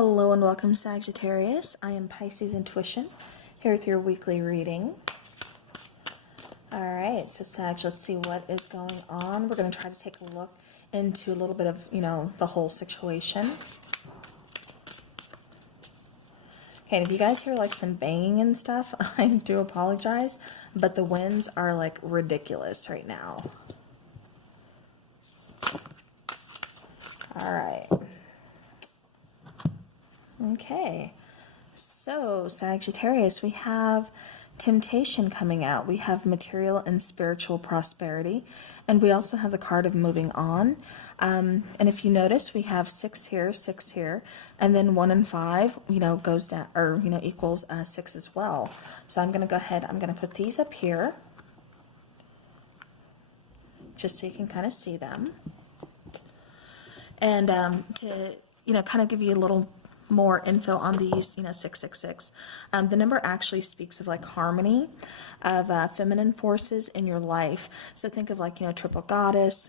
Hello and welcome, Sagittarius. I am Pisces Intuition, here with your weekly reading. Alright, so Sag, let's see what is going on. We're going to try to take a look into a little bit of, the whole situation. Okay, and if you guys hear like some banging and stuff, I do apologize, but the winds are like ridiculous right now. Alright. Okay, so Sagittarius, we have temptation coming out. We have material and spiritual prosperity, and we also have the card of moving on. And if you notice, we have 6 here, and then 1 and 5, goes down, or, equals 6 as well. So I'm going to go ahead, I'm going to put these up here, just so you can kind of see them. And to, kind of give you a little more info on these, 666. The number actually speaks of like harmony of feminine forces in your life. So think of like, triple goddess,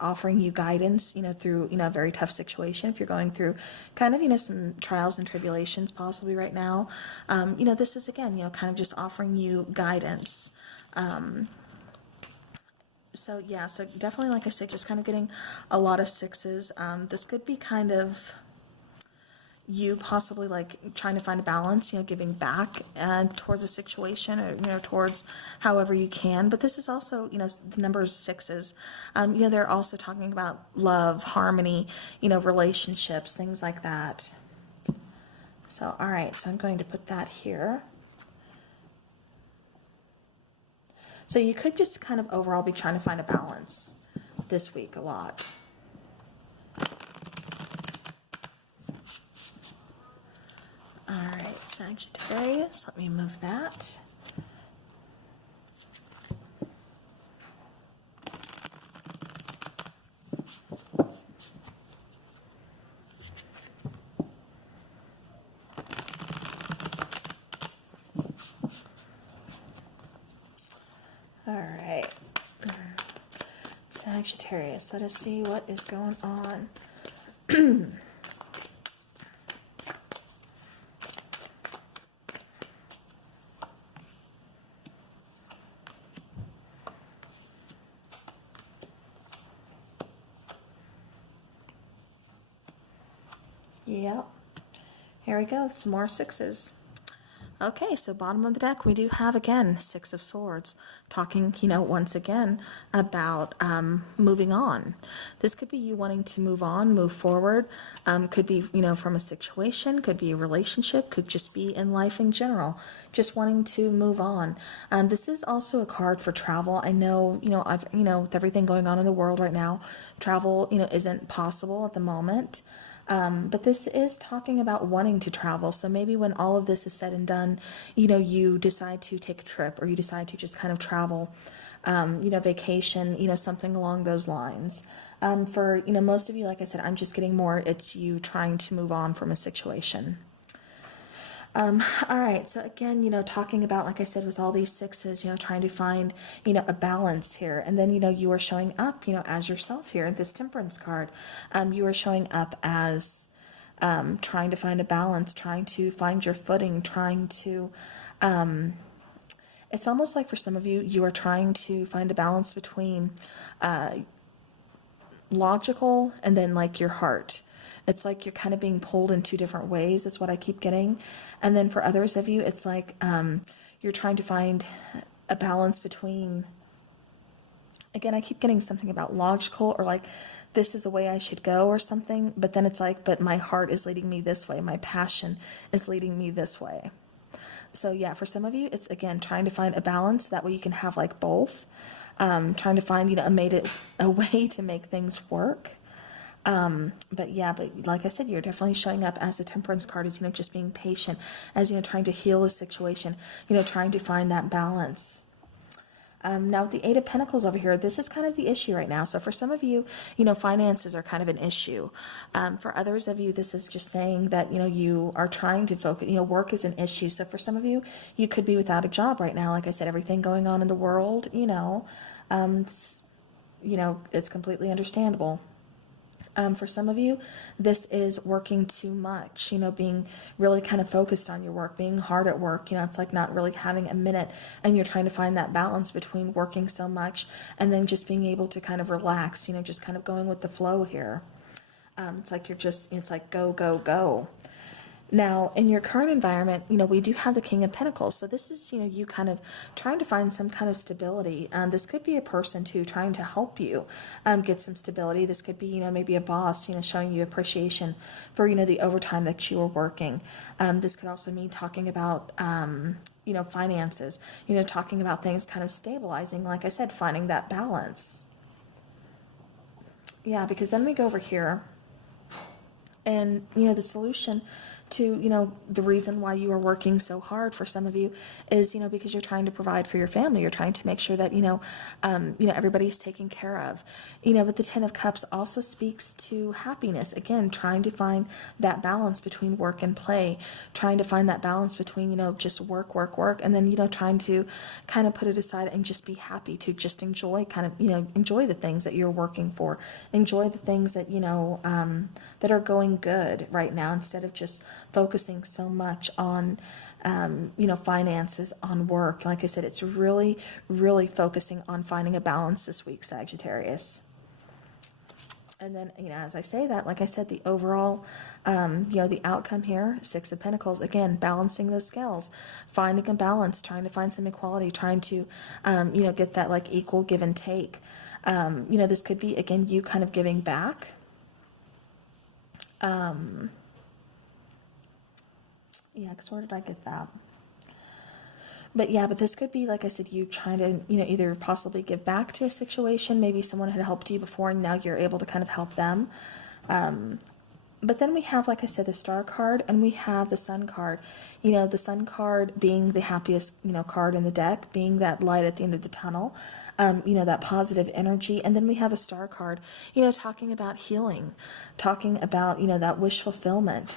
offering you guidance, through, a very tough situation. If you're going through kind of, some trials and tribulations possibly right now, this is again, kind of just offering you guidance. So yeah, so definitely, like I said, just kind of getting a lot of 6s. This could be kind of you possibly like trying to find a balance, giving back towards a situation, or, towards however you can. But this is also, the number 6s. They're also talking about love, harmony, relationships, things like that. So, all right, so I'm going to put that here. So you could just kind of overall be trying to find a balance this week a lot. All right, Sagittarius, let me move that. All right, Sagittarius, let us see what is going on. Yep, here we go, some more 6s. Okay, so bottom of the deck, we do have, again, 6 of Swords, talking, once again, about moving on. This could be you wanting to move on, move forward, could be, from a situation, could be a relationship, could just be in life in general, just wanting to move on. This is also a card for travel. I know, with everything going on in the world right now, travel, isn't possible at the moment. But this is talking about wanting to travel. So maybe when all of this is said and done, you decide to take a trip, or you decide to just kind of travel, vacation, something along those lines. For, most of you, like I said, I'm just getting more, it's you trying to move on from a situation. All right, so again, talking about, like I said, with all these 6s, trying to find, a balance here. And then, you are showing up, as yourself here in this Temperance card. You are showing up as trying to find a balance, trying to find your footing, trying to, it's almost like for some of you, you are trying to find a balance between logical and then like your heart. It's like you're kind of being pulled in 2 different ways is what I keep getting. And then for others of you, it's like you're trying to find a balance between, again, I keep getting something about logical, or like this is the way I should go or something. But then it's like, but my heart is leading me this way. My passion is leading me this way. So yeah, for some of you, it's again, trying to find a balance. That way you can have like both. Trying to find, a way to make things work. But yeah, but like I said, you're definitely showing up as the Temperance card, as, just being patient, as, trying to heal a situation, trying to find that balance. Now with the 8 of Pentacles over here, this is kind of the issue right now. So for some of you, finances are kind of an issue. For others of you, this is just saying that, you are trying to focus, work is an issue. So for some of you, you could be without a job right now. Like I said, everything going on in the world, it's completely understandable. For some of you, this is working too much, being really kind of focused on your work, being hard at work. It's like not really having a minute, and you're trying to find that balance between working so much and then just being able to kind of relax, just kind of going with the flow here. It's like it's like go, go, go. Now, in your current environment, we do have the King of Pentacles. So this is, you kind of trying to find some kind of stability. This could be a person, too, trying to help you get some stability. This could be, maybe a boss, showing you appreciation for, the overtime that you are working. This could also mean talking about, finances, talking about things kind of stabilizing. Like I said, finding that balance. Yeah, because then we go over here and, the solution to, the reason why you are working so hard for some of you is, because you're trying to provide for your family. You're trying to make sure that, everybody's taken care of. But the Ten of Cups also speaks to happiness. Again, trying to find that balance between work and play, trying to find that balance between, just work, work, work, and then, trying to kind of put it aside and just be happy, to just enjoy enjoy the things that you're working for, enjoy the things that, that are going good right now, instead of just focusing so much on, finances, on work. Like I said, it's really, really focusing on finding a balance this week, Sagittarius. And then, as I say that, like I said, the overall, the outcome here, Six of Pentacles, again, balancing those scales, finding a balance, trying to find some equality, trying to, get that like equal give and take. This could be, again, you kind of giving back. Yeah, because where did I get that? But this could be, like I said, you trying to, either possibly give back to a situation. Maybe someone had helped you before and now you're able to kind of help them. But then we have, like I said, the Star card, and we have the Sun card. The Sun card being the happiest, card in the deck, being that light at the end of the tunnel. That positive energy. And then we have a Star card, talking about healing, talking about, that wish fulfillment.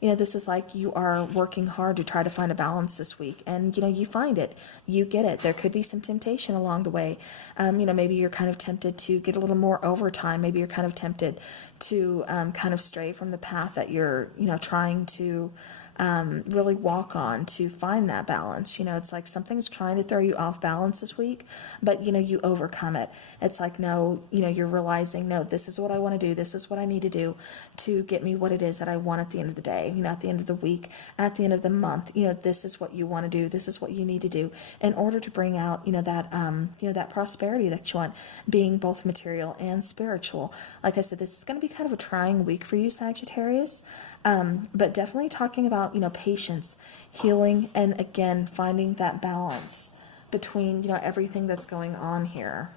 This is like you are working hard to try to find a balance this week, and, you find it, you get it. There could be some temptation along the way. Maybe you're kind of tempted to get a little more overtime. Maybe you're kind of tempted to kind of stray from the path that you're, trying to really walk on to find that balance. It's like something's trying to throw you off balance this week, but you overcome it. It's like, no, you're realizing, no, this is what I want to do. This is what I need to do to get me what it is that I want at the end of the day, at the end of the week, at the end of the month. This is what you want to do. This is what you need to do in order to bring out, that prosperity that you want, being both material and spiritual. Like I said, this is going to be kind of a trying week for you, Sagittarius. But definitely talking about, patience, healing, and again, finding that balance between, everything that's going on here.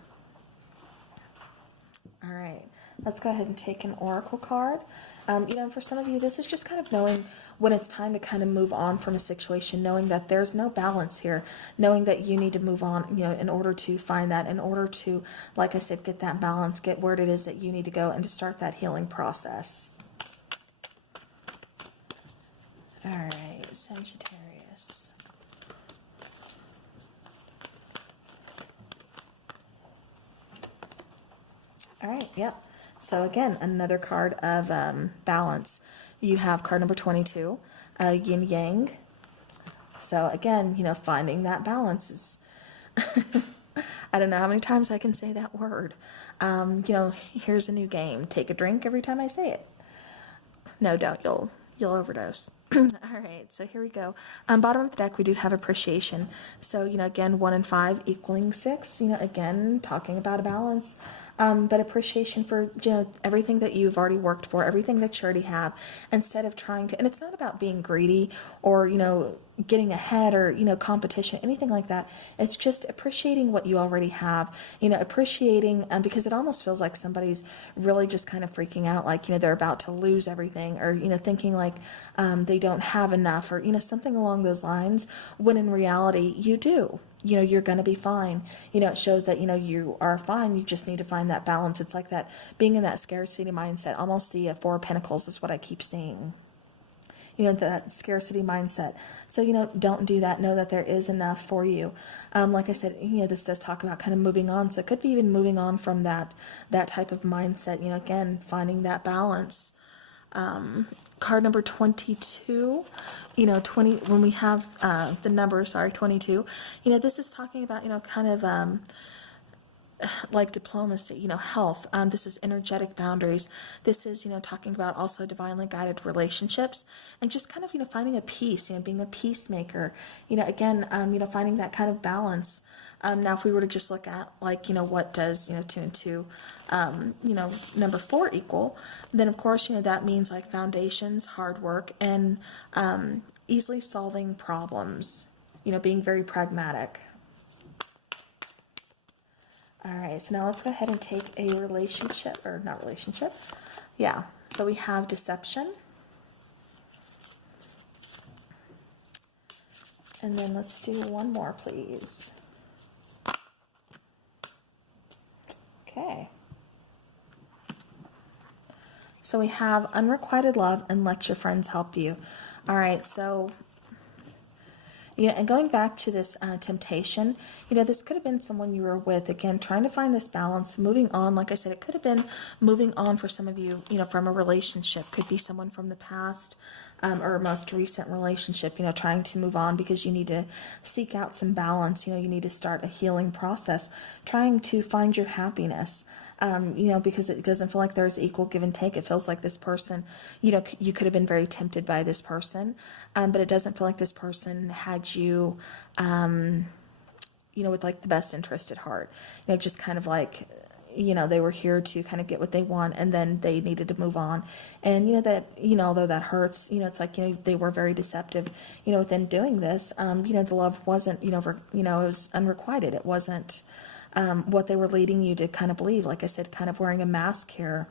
All right, let's go ahead and take an oracle card. For some of you, this is just kind of knowing when it's time to kind of move on from a situation, knowing that there's no balance here, knowing that you need to move on, in order to find that, in order to, like I said, get that balance, get where it is that you need to go, and to start that healing process. All right, Sagittarius. All right, yep. So again, another card of balance. You have card number 22, yin yang. So again, finding that balance is, I don't know how many times I can say that word. Here's a new game. Take a drink every time I say it. No, don't. You'll overdose. All right, so here we go. Bottom of the deck, we do have appreciation. So, again, 1 and 5 equaling 6, again, talking about a balance. But appreciation for, everything that you've already worked for, everything that you already have, instead of trying to, and it's not about being greedy or, getting ahead or, competition, anything like that. It's just appreciating what you already have, appreciating, because it almost feels like somebody's really just kind of freaking out, like, they're about to lose everything, or, thinking like they don't have enough, or, something along those lines, when in reality you do. You're going to be fine. It shows that, you are fine. You just need to find that balance. It's like that being in that scarcity mindset. Almost the Four of Pentacles is what I keep seeing. that scarcity mindset. So, don't do that. Know that there is enough for you. Like I said, this does talk about kind of moving on. So it could be even moving on from that type of mindset, again, finding that balance. Card number 22, 20, when we have the number, 22, this is talking about, kind of like diplomacy, health. This is energetic boundaries. This is, talking about also divinely guided relationships and just kind of, finding a peace, being a peacemaker, again, finding that kind of balance. Now, if we were to just look at like, what does, 2 and 2, number 4 equal, then of course, that means like foundations, hard work, and easily solving problems, being very pragmatic. All right, so now let's go ahead and take a relationship, or not relationship. Yeah, so we have deception. And then let's do one more, please. Okay. So we have unrequited love and let your friends help you. All right, so and going back to this temptation, this could have been someone you were with, again, trying to find this balance, moving on. Like I said, it could have been moving on for some of you, from a relationship. Could be someone from the past or a most recent relationship, trying to move on because you need to seek out some balance. You need to start a healing process, trying to find your happiness. Because it doesn't feel like there's equal give and take. It feels like this person, you could have been very tempted by this person, but it doesn't feel like this person had you, with like the best interest at heart. Just kind of like, they were here to kind of get what they want, and then they needed to move on. And, although that hurts, it's like, they were very deceptive, within doing this. The love wasn't, it was unrequited. It wasn't what they were leading you to kind of believe, like I said, kind of wearing a mask here.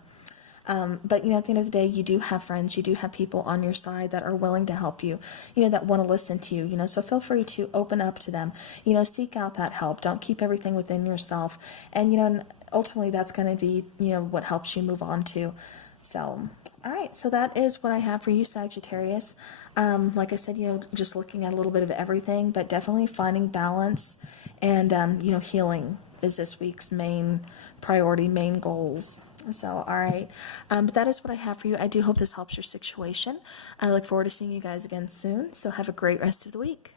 But, at the end of the day, you do have friends, you do have people on your side that are willing to help you, that want to listen to you, so feel free to open up to them, seek out that help. Don't keep everything within yourself. And, ultimately that's going to be, what helps you move on to. So, all right, so that is what I have for you, Sagittarius. Like I said, just looking at a little bit of everything, but definitely finding balance and, healing is this week's main priority, main goals. So, all right. But that is what I have for you. I do hope this helps your situation. I look forward to seeing you guys again soon. So have a great rest of the week.